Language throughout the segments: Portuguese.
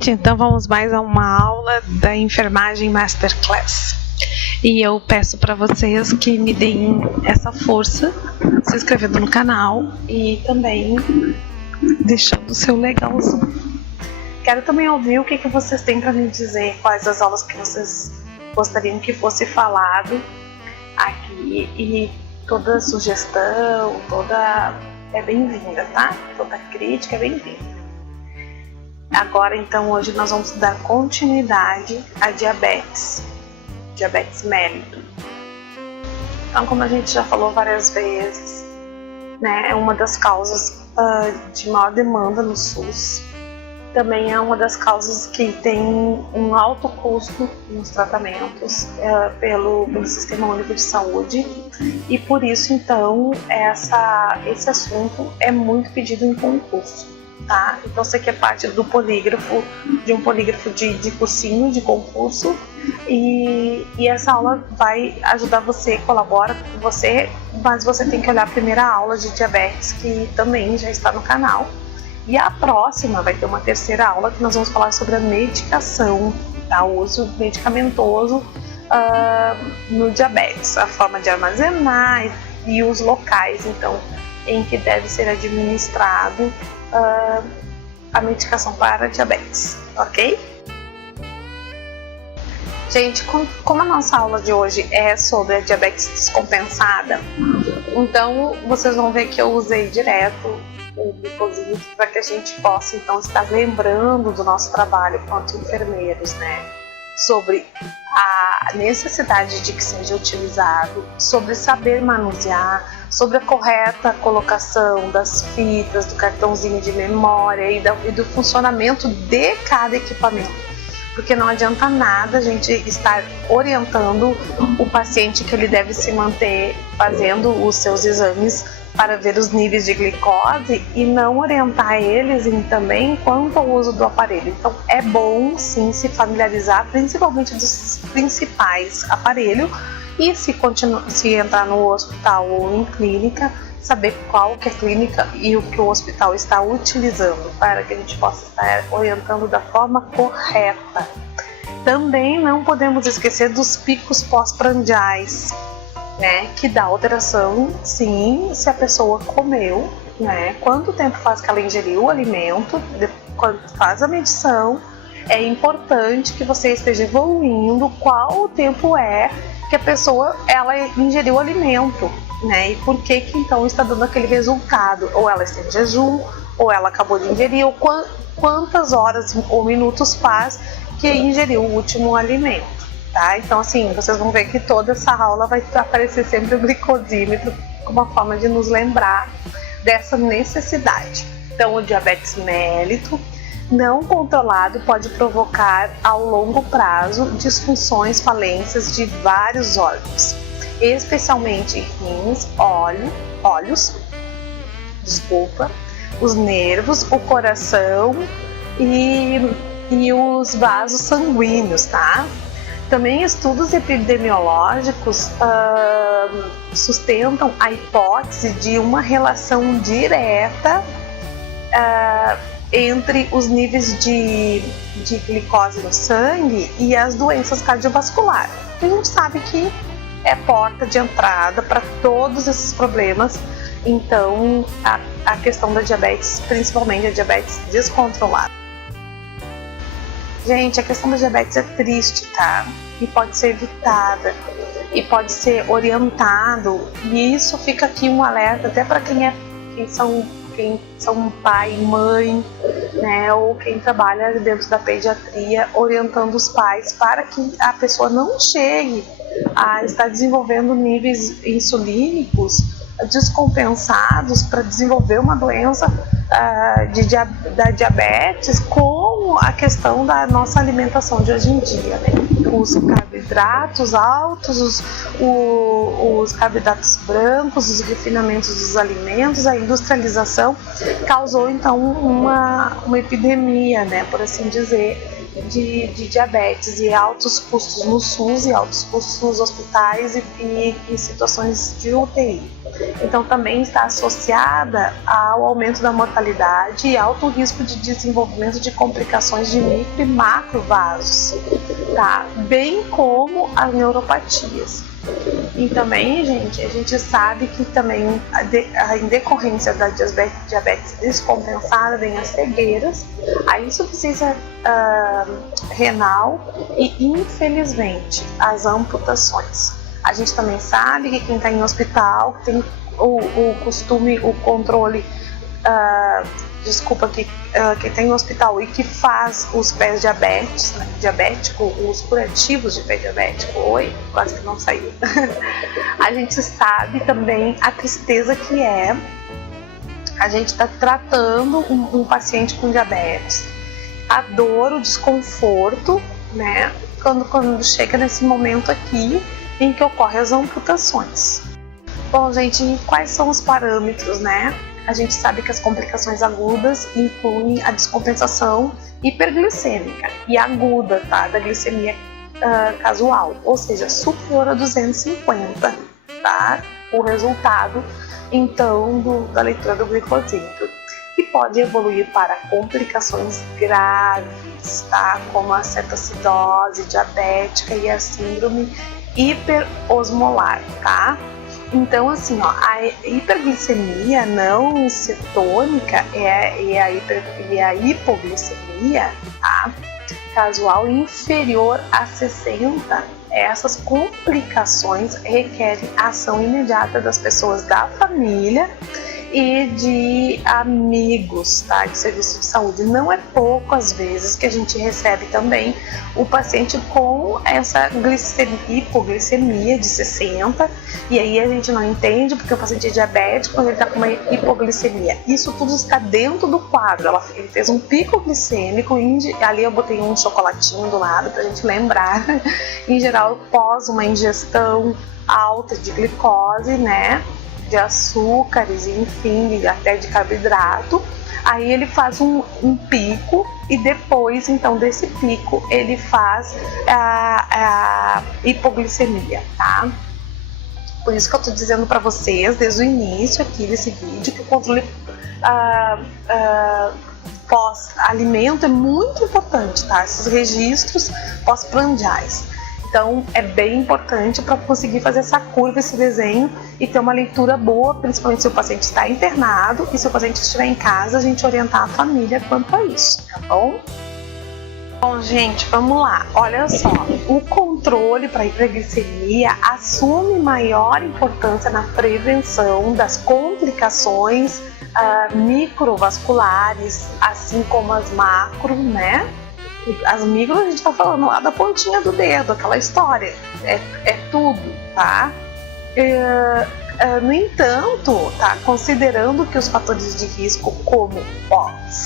gente, então vamos mais a uma aula da Enfermagem Masterclass. E eu peço para vocês que me deem essa força, se inscrevendo no canal e também deixando o seu legalzinho. Quero também ouvir o que vocês têm para me dizer, quais as aulas que vocês gostariam que fosse falado aqui, e toda sugestão, toda é bem-vinda, tá? Toda crítica é bem-vinda. Agora, então, hoje nós vamos dar continuidade à diabetes mellitus. Então, como a gente já falou várias vezes, né, é uma das causas de maior demanda no SUS. Também é uma das causas que tem um alto custo nos tratamentos pelo Sistema Único de Saúde, e por isso, então, esse assunto é muito pedido em concurso. Tá? Então você quer parte do polígrafo, de um polígrafo de cursinho, de concurso, e essa aula vai ajudar você, colabora com você, mas você tem que olhar a primeira aula de diabetes, que também já está no canal, e a próxima vai ter uma terceira aula que nós vamos falar sobre a medicação, tá? O uso medicamentoso no diabetes, a forma de armazenar e os locais, então, em que deve ser administrado a medicação para diabetes, ok? Gente, como a nossa aula de hoje é sobre a diabetes descompensada, então vocês vão ver que eu usei direto o glicosímetro para que a gente possa então estar lembrando do nosso trabalho quanto enfermeiros, né? Sobre a necessidade de que seja utilizado, sobre saber manusear, sobre a correta colocação das fitas, do cartãozinho de memória e do funcionamento de cada equipamento. Porque não adianta nada a gente estar orientando o paciente que ele deve se manter fazendo os seus exames para ver os níveis de glicose e não orientar eles também quanto ao uso do aparelho. Então é bom sim se familiarizar principalmente dos principais aparelhos, e se entrar no hospital ou em clínica, saber qual que é a clínica e o que o hospital está utilizando para que a gente possa estar orientando da forma correta. Também não podemos esquecer dos picos pós-prandiais, né, que dá alteração, sim, se a pessoa comeu, né, quanto tempo faz que ela ingeriu o alimento, quando faz a medição, é importante que você esteja evoluindo qual o tempo é que a pessoa ela ingeriu o alimento, né, e por que então está dando aquele resultado, ou ela está em jejum, ou ela acabou de ingerir, ou quantas horas ou minutos faz que ingeriu o último alimento. Tá? Então, assim, vocês vão ver que toda essa aula vai aparecer sempre o glicosímetro como uma forma de nos lembrar dessa necessidade. Então, o diabetes mellitus não controlado pode provocar ao longo prazo disfunções, falências de vários órgãos, especialmente rins, olhos, os nervos, o coração e os vasos sanguíneos, tá? Também estudos epidemiológicos sustentam a hipótese de uma relação direta entre os níveis de glicose no sangue e as doenças cardiovasculares. A gente sabe que é porta de entrada para todos esses problemas, então a questão da diabetes, principalmente a diabetes descontrolada. Gente, a questão da diabetes é triste, tá? E pode ser evitada, e pode ser orientado, e isso fica aqui um alerta até para quem são pai, mãe, né? Ou quem trabalha dentro da pediatria, orientando os pais para que a pessoa não chegue a estar desenvolvendo níveis insulínicos descompensados para desenvolver uma doença da diabetes, com a questão da nossa alimentação de hoje em dia, né? Os carboidratos altos, os carboidratos brancos, os refinamentos dos alimentos, a industrialização causou então uma epidemia, né, por assim dizer, de diabetes e altos custos no SUS e altos custos nos hospitais e situações de UTI. Então também está associada ao aumento da mortalidade e alto risco de desenvolvimento de complicações de micro e macrovasos, tá? Bem como as neuropatias. E também, gente, a gente sabe que também em decorrência da diabetes descompensada vem as cegueiras, a insuficiência renal e, infelizmente, as amputações. A gente também sabe que quem está em hospital, que tem o costume, o controle, que tem no hospital e que faz os pés diabéticos, os curativos de pé diabético, quase que não saiu. A gente sabe também a tristeza que é a gente está tratando um paciente com diabetes, a dor, o desconforto, né, quando chega nesse momento aqui em que ocorrem as amputações. Bom, gente, quais são os parâmetros, né? A gente sabe que as complicações agudas incluem a descompensação hiperglicêmica e aguda, tá? Da glicemia casual, ou seja, superior a 250, tá? O resultado, então, da leitura do glicosímetro, que pode evoluir para complicações graves, tá? Como a cetoacidose diabética e a síndrome hiperosmolar, tá? Então, assim, ó, a hiperglicemia não cetônica e a hipoglicemia, tá, casual inferior a 60, essas complicações requerem ação imediata das pessoas da família e de amigos, tá, de serviço de saúde. Não é pouco, às vezes, que a gente recebe também o paciente com essa hipoglicemia de 60, e aí a gente não entende porque o paciente é diabético quando ele está com uma hipoglicemia. Isso tudo está dentro do quadro. Ele fez um pico glicêmico, ali eu botei um chocolatinho do lado para a gente lembrar, em geral pós uma ingestão alta de glicose, né, de açúcares, enfim, até de carboidrato. Aí ele faz um pico e depois, então, desse pico ele faz a hipoglicemia, tá? Por isso que eu tô dizendo para vocês desde o início aqui desse vídeo que o controle pós-alimento é muito importante, tá? Esses registros pós-prandiais. Então, é bem importante para conseguir fazer essa curva, esse desenho e ter uma leitura boa, principalmente se o paciente está internado e se o paciente estiver em casa, a gente orientar a família quanto a isso, tá bom? Bom, gente, vamos lá. Olha só, o controle para hiperglicemia assume maior importância na prevenção das complicações microvasculares, assim como as macro, né? As micro a gente está falando lá da pontinha do dedo, aquela história, é tudo, tá? No entanto, tá, considerando que os fatores de risco como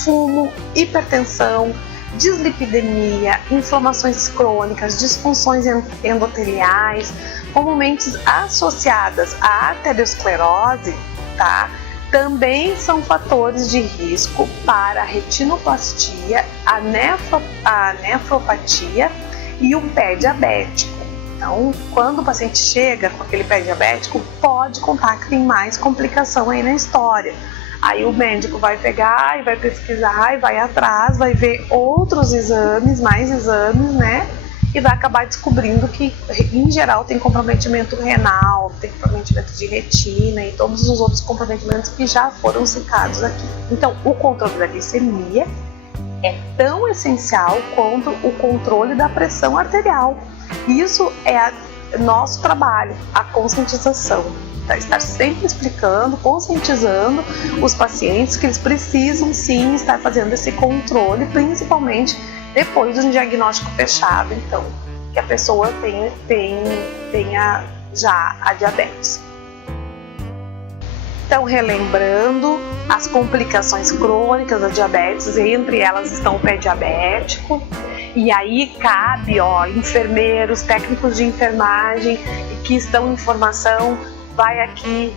fumo, hipertensão, dislipidemia, inflamações crônicas, disfunções endoteliais, comumente associadas à arteriosclerose, tá? Também são fatores de risco para a retinoplastia, a nefropatia e o pé diabético. Então, quando o paciente chega com aquele pé diabético, pode contar que tem mais complicação aí na história. Aí o médico vai pegar e vai pesquisar e vai atrás, vai ver outros exames, mais exames, né? E vai acabar descobrindo que, em geral, tem comprometimento renal, tem comprometimento de retina e todos os outros comprometimentos que já foram citados aqui. Então, o controle da glicemia é tão essencial quanto o controle da pressão arterial. Isso é nosso trabalho, a conscientização. Tá? Estar sempre explicando, conscientizando os pacientes que eles precisam sim estar fazendo esse controle, principalmente depois de um diagnóstico fechado, então, que a pessoa tenha já a diabetes. Então, relembrando as complicações crônicas da diabetes, entre elas estão o pé diabético, e aí cabe, enfermeiros, técnicos de enfermagem que estão em formação, vai aqui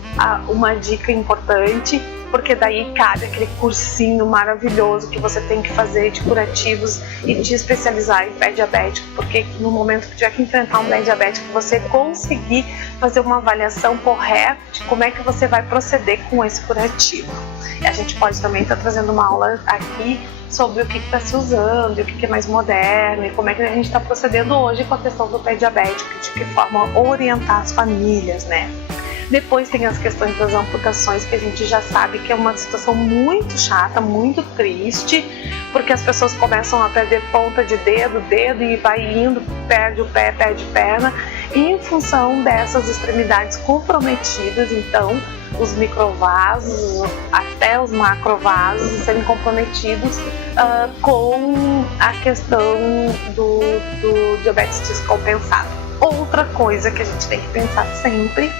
uma dica importante, porque daí cabe aquele cursinho maravilhoso que você tem que fazer de curativos e te especializar em pé diabético, porque no momento que tiver que enfrentar um pé diabético, você conseguir fazer uma avaliação correta de como é que você vai proceder com esse curativo. E a gente pode também estar trazendo uma aula aqui sobre o que está se usando, o que é mais moderno e como é que a gente está procedendo hoje com a questão do pé diabético, de que forma orientar as famílias, né? Depois tem as questões das amputações, que a gente já sabe que é uma situação muito chata, muito triste, porque as pessoas começam a perder ponta de dedo e vai indo, perde o pé, perde perna, e em função dessas extremidades comprometidas, então, os microvasos, até os macrovasos serem comprometidos com a questão do diabetes descompensado. Outra coisa que a gente tem que pensar sempre,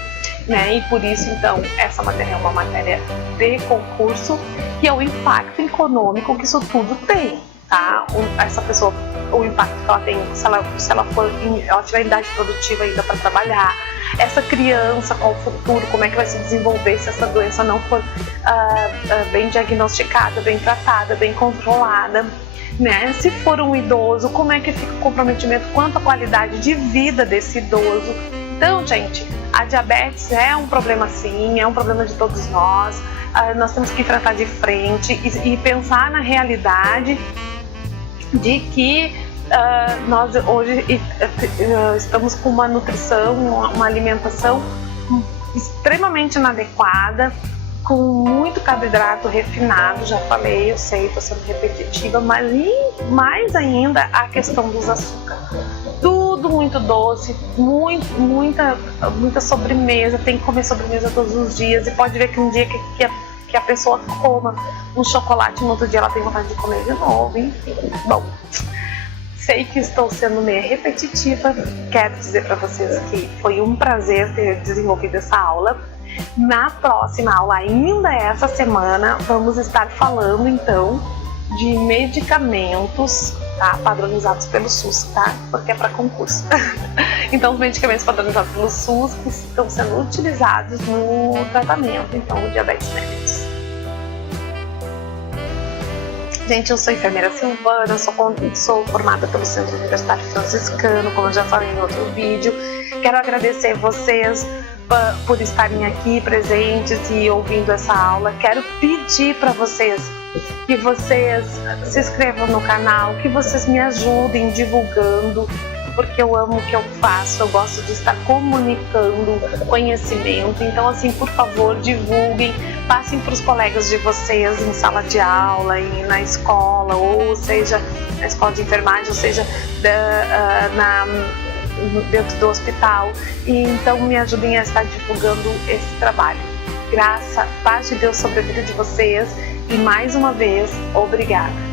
né, e por isso então essa matéria é uma matéria de concurso, que é o impacto econômico que isso tudo tem, tá? Essa pessoa, o impacto que ela tem, se ela tiver idade produtiva ainda para trabalhar, essa criança com o futuro, como é que vai se desenvolver se essa doença não for bem diagnosticada, bem tratada, bem controlada, né? Se for um idoso, como é que fica o comprometimento quanto à qualidade de vida desse idoso? Então, gente, a diabetes é um problema sim, é um problema de todos nós. Nós temos que enfrentar de frente e pensar na realidade de que nós hoje estamos com uma nutrição, uma alimentação extremamente inadequada, com muito carboidrato refinado, já falei, eu sei, estou sendo repetitiva, mas mais ainda a questão dos açúcares. Tudo muito doce, muita sobremesa, tem que comer sobremesa todos os dias, e pode ver que um dia que a pessoa coma um chocolate, no outro dia ela tem vontade de comer de novo, enfim. Bom, sei que estou sendo meio repetitiva, quero dizer para vocês que foi um prazer ter desenvolvido essa aula. Na próxima aula, ainda essa semana, vamos estar falando então de medicamentos, tá? Padronizados pelo SUS, tá? Porque é para concurso. Então, os medicamentos padronizados pelo SUS que estão sendo utilizados no tratamento, então, do diabetes mellitus. Gente, eu sou enfermeira Silvana, sou formada pelo Centro Universitário Franciscano, como eu já falei em outro vídeo. Quero agradecer vocês por estarem aqui presentes e ouvindo essa aula. Quero pedir para vocês que vocês se inscrevam no canal, que vocês me ajudem divulgando, porque eu amo o que eu faço, eu gosto de estar comunicando conhecimento. Então, assim, por favor, divulguem, passem para os colegas de vocês em sala de aula, na escola, ou seja, na escola de enfermagem, ou seja, dentro do hospital. E então me ajudem a estar divulgando esse trabalho. Graça, paz de Deus sobre a vida de vocês, e mais uma vez, obrigada.